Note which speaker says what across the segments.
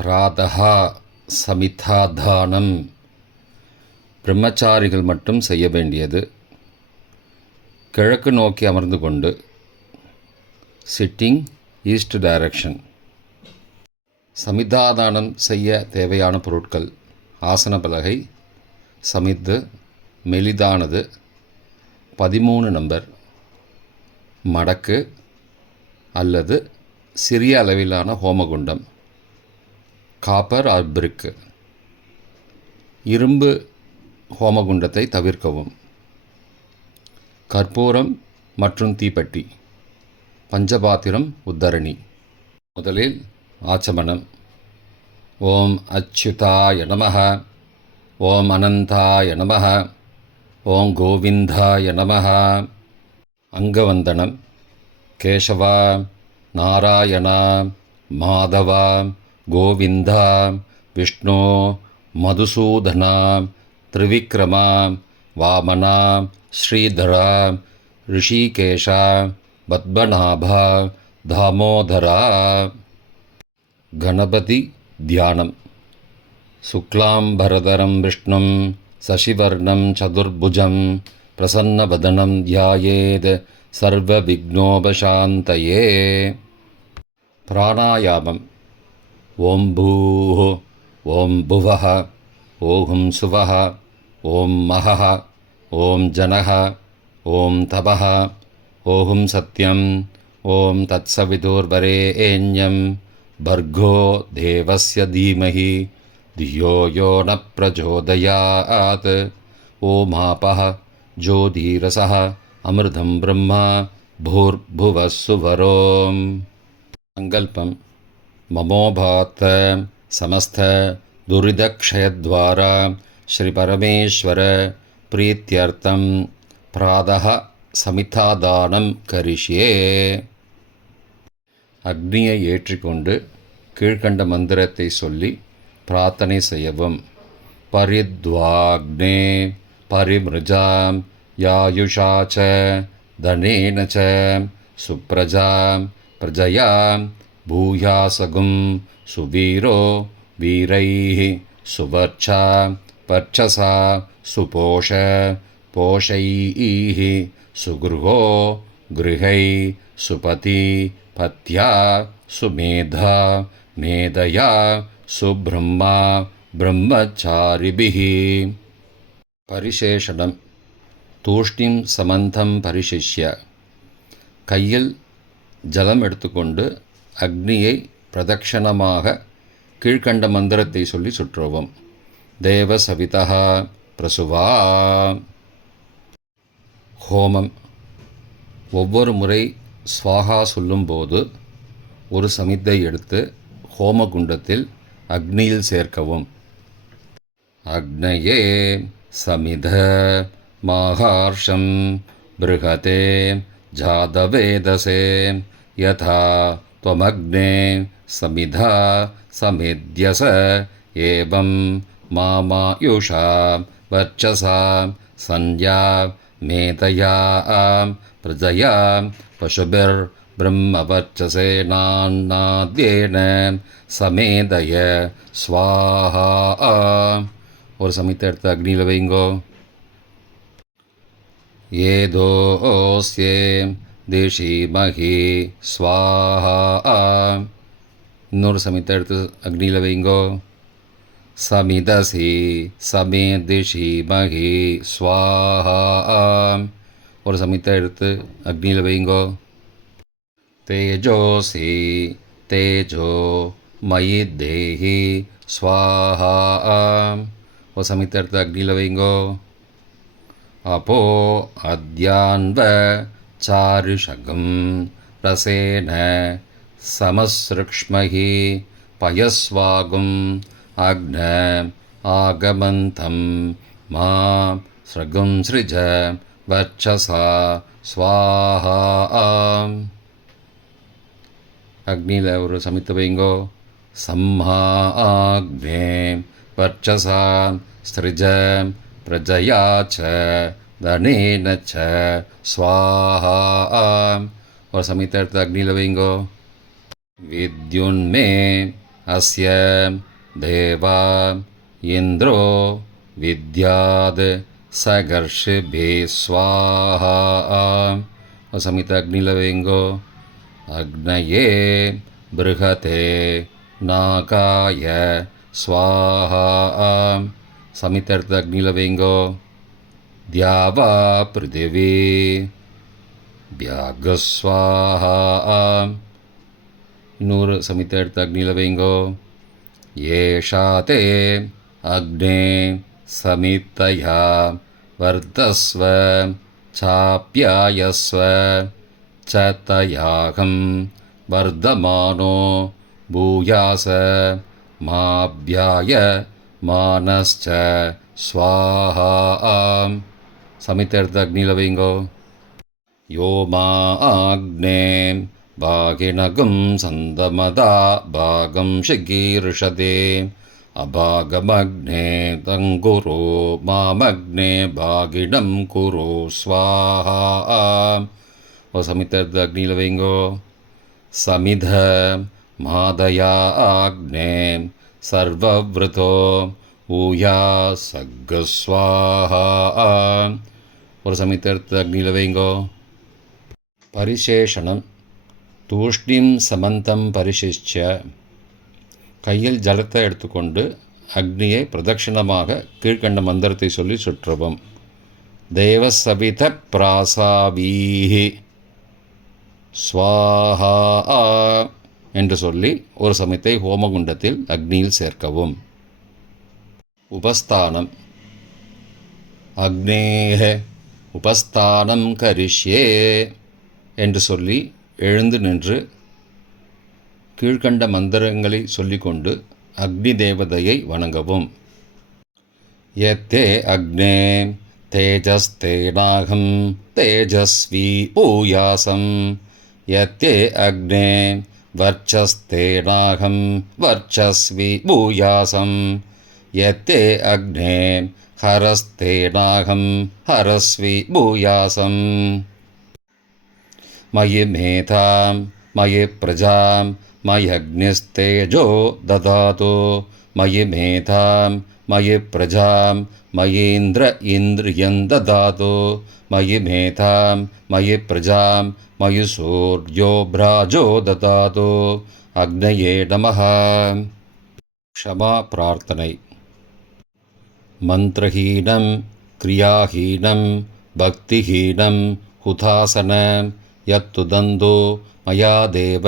Speaker 1: பிராதா சமிதாதானம். பிரம்மச்சாரிகள் மட்டும் செய்ய வேண்டியது. கிழக்கு நோக்கி அமர்ந்து கொண்டு சிட்டிங் ஈஸ்ட் டைரக்ஷன் சமிதாதானம் செய்ய தேவையான பொருட்கள். ஆசன பலகை சமித்து மெலிதானது பதிமூணு நம்பர். மடக்கு அல்லது சிறிய அளவிலான ஹோமகுண்டம். காப்பர் ஆர் பிரிக்கு இரும்பு ஹோமகுண்டத்தை தவிர்க்கவும். கற்பூரம் மற்றும் தீப்பெட்டி. பஞ்சபாத்திரம் உத்தரணி. முதலில் ஆச்சமனம் ஓம் அச்சுதாய நமः ஓம் அனந்தாய நமः ஓம் கோவிந்தாய நமः அங்கவந்தனம். கேசவா நாராயணா மாதவா गोविन्धा विष्णो मधुसूदनां त्रिविक्रमा वामनां श्रीधरा ऋषीकेशा पद्मनाभा दामोदरा गणपतिध्यानं शुक्लाम्बरधरं विष्णुं शशिवर्णं चतुर्भुजं प्रसन्नवदनं ध्यायेद् सर्वविघ्नोपशान्तये। प्राणायामम्। ॐ भूः ॐ भुवः ॐ सुवः ॐ महः ॐ जनः ॐ तपः ॐ सत्यं ॐ तत्सविधुर्वरे एन्यं भर्गो देवस्य धीमहि धियो यो न प्रचोदयात्। ओमापः ज्योधीरसः अमृतं ब्रह्मा भूर्भुवः सुवरोम्। सङ्कल्पम्। மமோபாத்த சமஸ்த துரிதக்ஷயத்வாரா ஸ்ரீபரமேஸ்வர பிரீத்தியர்த்தம் பிராதக சமிதாதானம் கரிஷியே அக்னியை ஏற்றிக்கொண்டு கீழ்கண்ட மந்திரத்தை சொல்லி பிரார்த்தனை செய்யவும். பரித்வாக்னே பரிமிருஜாம் யாயுஷாச்ச தனேன சுப்ரஜாம் பிரஜயாம் భూయాసగుం సువీరో వీరైः సువర్చా వర్చసా సుపోష పోషైः సుగృహో గృహై సుపతి పథ్యా సుమేధా మేధయా సుబ్రహ్మ బ్రహ్మచారిభిः పరిశేషణం. തൂഷ്ണിം സമന്ധം പരിശിഷ്യ കയ്യിൽ ജലമെടുത്തുകൊണ്ട് அக்னியை பிரதக்ஷணமாக கீழ்கண்ட மந்திரத்தை சொல்லி சுற்றுவோம். தேவ சவிதா பிரசுவா. ஹோமம். ஒவ்வொரு முறை ஸ்வாகா சொல்லும்போது ஒரு சமித்தை எடுத்து ஹோம குண்டத்தில் அக்னியில் சேர்க்கவும். அக்னயே சமித மாகார்ஷம் பிருகதே ஜாதவேதசே. யதா त्वमग्ने समिधा समेद्यस एवं मामायुषा वर्चसा संज्ञा मेधया प्रजया पशुभिर्ब्रह्मवर्चसेनान्नाद्येन समेधय स्वाहा। और समित अर्थ अग्नि लवेंगो ये दो दोस्ये देशे बाहे, स्वाहा। नूर समित अग्नि लवेंगो समिदसे समे देशे बाहे, स्वाहा। और समित अग्नि लवेंगो तेजो से तेजो मयि देहि, स्वाहा। और समित अग्नि लवेंगो अपो अद्यान्व चारुषगं रसेन समसृक्ष्महि पयस्वागुम् अग्न आगमन्तं मा सृगुं सृज वर्चसा स्वाहा அக்னியில் ஒரு சமைத்து வைங்கோ சம்மா ஆக்னே வர்ச்சசா ஸ்திரிஜ பிரஜயா ச धनेन च स्वाहा। और समित अग्नि लविंगो विद्युन्मे अस्य देवा इंद्रो विद्याद सगर्षिभि स्वाहा। और समित अग्नि लविंगो अग्नये बृहते नाकाय स्वाहा। समित अग्नि लविंगो द्यावापृथिवी व्याघ्र स्वाहा आूर् समितर्थाग्निलिङ्गो येषा ते अग्ने समितया वर्धस्व चाप्यायस्व च तयाहं वर्धमानो भूयास माभ्याय मानश्च स्वाहा। समित्यर्दग्निलविङ्गो यो मा आग्ने भागिनगं सन्दमदा भागं शिगीर्षदे। अभागमग्ने तङ्गुरो मामग्ने भागिनं कुरु स्वाहा। ओ समितर्दग्निलविङ्गो समिध मादया आग्ने सर्ववृतो। ஊயா சக்கஸ்வாஹா ஒரு சமயத்தெடுத்து அக்னியில் வைங்கோ. பரிசேஷணம். தூஷ்ணிம் சமந்தம் பரிசிஷ்ச. கையில் ஜலத்தை எடுத்துக்கொண்டு அக்னியை பிரதட்சிணமாக கீழ்கண்ட மந்திரத்தை சொல்லி சுற்றவும். தேவசபித பிராசாவீஹி. ஸ்வாஹா. என்று சொல்லி ஒரு சமயத்தை ஹோமகுண்டத்தில் அக்னியில் சேர்க்கவும். உபஸ்தானம் அக்னேஹ உபஸ்தானம் கரிஷ்யே என்று சொல்லி எழுந்து நின்று கீழ்கண்ட மந்திரங்களை சொல்லிக்கொண்டு அக்னி தேவதையை வணங்கவும் यत्ते अग्ने तेजस्तेनाहं तेजस्वी पूयासं यत्ते अग्ने वर्चस्तेनाहं वर्चस्वी भूयासं यत्ते अग्ने हरस्तेनाहं हरस्वी भूयासम्। मयि मेधां मयि प्रजां मयग्निस्तेजो ददातु। मयि मेधां मयि प्रजां मयीन्द्र इन्द्रियं ददातु। मयि मेधां मयि प्रजां मयि सूर्यो भ्राजो ददातु। अग्नये नमः। क्षमा प्रार्थனை मन्त्रहीनं क्रियाहीनं भक्तिहीनं हुतासन यत्तुदन्तो मया देव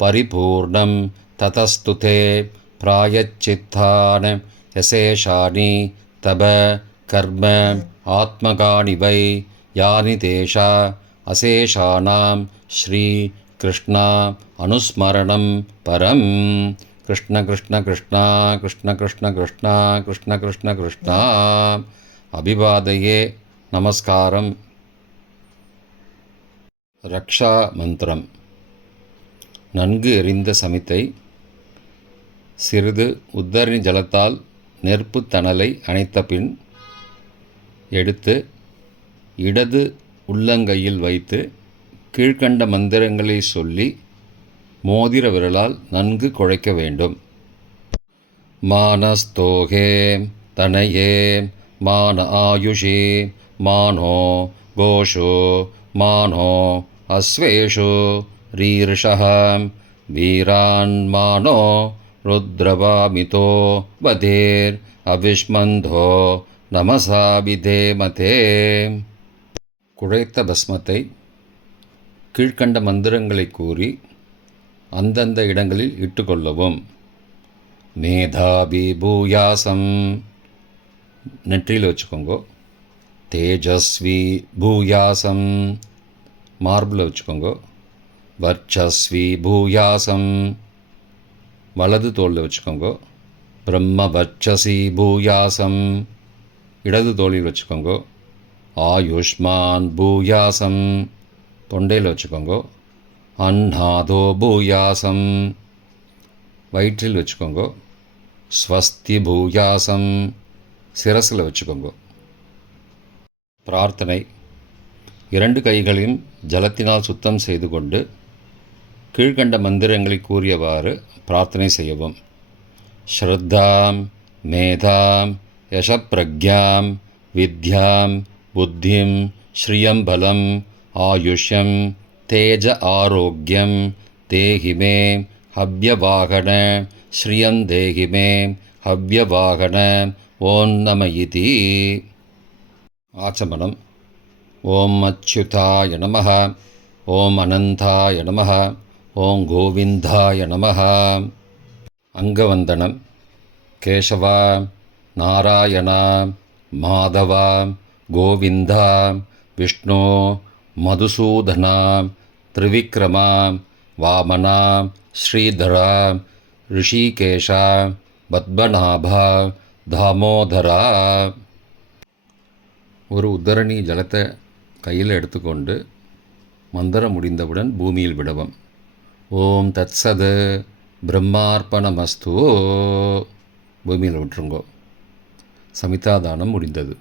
Speaker 1: परिपूर्णं ततस्तु ते प्रायच्चित्तान् यशेषानि तव कर्म आत्मकानि वै यानि तेषा अशेषाणां श्रीकृष्णा अनुस्मरणं परं கிருஷ்ண கிருஷ்ண கிருஷ்ணா கிருஷ்ண கிருஷ்ண கிருஷ்ணா கிருஷ்ண கிருஷ்ண கிருஷ்ணா. அபிவாதையே நமஸ்காரம். ரக்ஷா மந்திரம். நன்கு எரிந்த சமித்தை சிறிது உத்தரணி ஜலத்தால் நெருப்பு தணலை அணைத்த பின் எடுத்து இடது உள்ளங்கையில் வைத்து கீழ்கண்ட மந்திரங்களை சொல்லி மோதிர விரலால் நன்கு குழைக்க வேண்டும். மானஸ்தோகே தனையே மான ஆயுஷி மானோ கோஷோ மானோ அஸ்வேஷு ரீர்ஷः வீரான்மானோ ருத்ரபாமிதோ வதேர் அவிஷ்மந்தோ நமசா விதேமதே குழைத்த பஸ்மத்தை கீழ்க்கண்ட மந்திரங்களை கூறி அந்தந்த இடங்களில் இட்டுக்கொள்ளவும். மேதாபி பூயாசம். நெற்றியில் வச்சுக்கோங்க. தேஜஸ்வி பூயாசம். மார்பில் வச்சுக்கோங்க. வர்ச்சஸ்வி பூயாசம். வலது தோளில் வச்சுக்கோங்க. பிரம்ம வர்ச்சசி பூயாசம். இடது தோளில் வச்சுக்கோங்க. ஆயுஷ்மான் பூயாசம். தொண்டையில் வச்சுக்கோங்க. அன்னாதோ பூயாசம். வயிற்றில் வச்சுக்கோங்க. ஸ்வஸ்தி பூயாசம். சிரசில் வச்சுக்கோங்க. பிரார்த்தனை. இரண்டு கைகளையும் ஜலத்தினால் சுத்தம் செய்து கொண்டு கீழ்கண்ட மந்திரங்களை கூறியவாறு பிரார்த்தனை செய்யவும். ஸ்ரத்தாம் மேதாம் யசப்பிரக்யாம் வித்யாம் புத்திம் ஸ்ரீயம் பலம் ஆயுஷ்யம் தேஜ ஆரோக்கியம் தேகிமே ஹவ்யவாகன ஸ்ரீயந்தேகிமே ஹவ்யவாகன ஓம் நம இதி. ஆச்சமனம். ஓம் அச்சுதாய நம ஓம் அனந்தாய நம ஓம் கோவிந்தாய நம அங்கவந்தனம். கேசவா நாராயணா மாதவா கோவிந்தா விஷ்ணு மதுசூதனா திரிவிக்ரமா வாமனா ஸ்ரீதரா ரிஷிகேஷா பத்மநாபா தாமோதரா. ஒரு உத்தரணி ஜலத்தை கையில் எடுத்துக்கொண்டு மந்திரம் முடிந்தவுடன் பூமியில் விடவும். ஓம் தத்சது பிரம்மார்ப்பணமஸ்து. பூமியில் விட்டுருங்கோ. சமிதாதானம் முடிந்தது.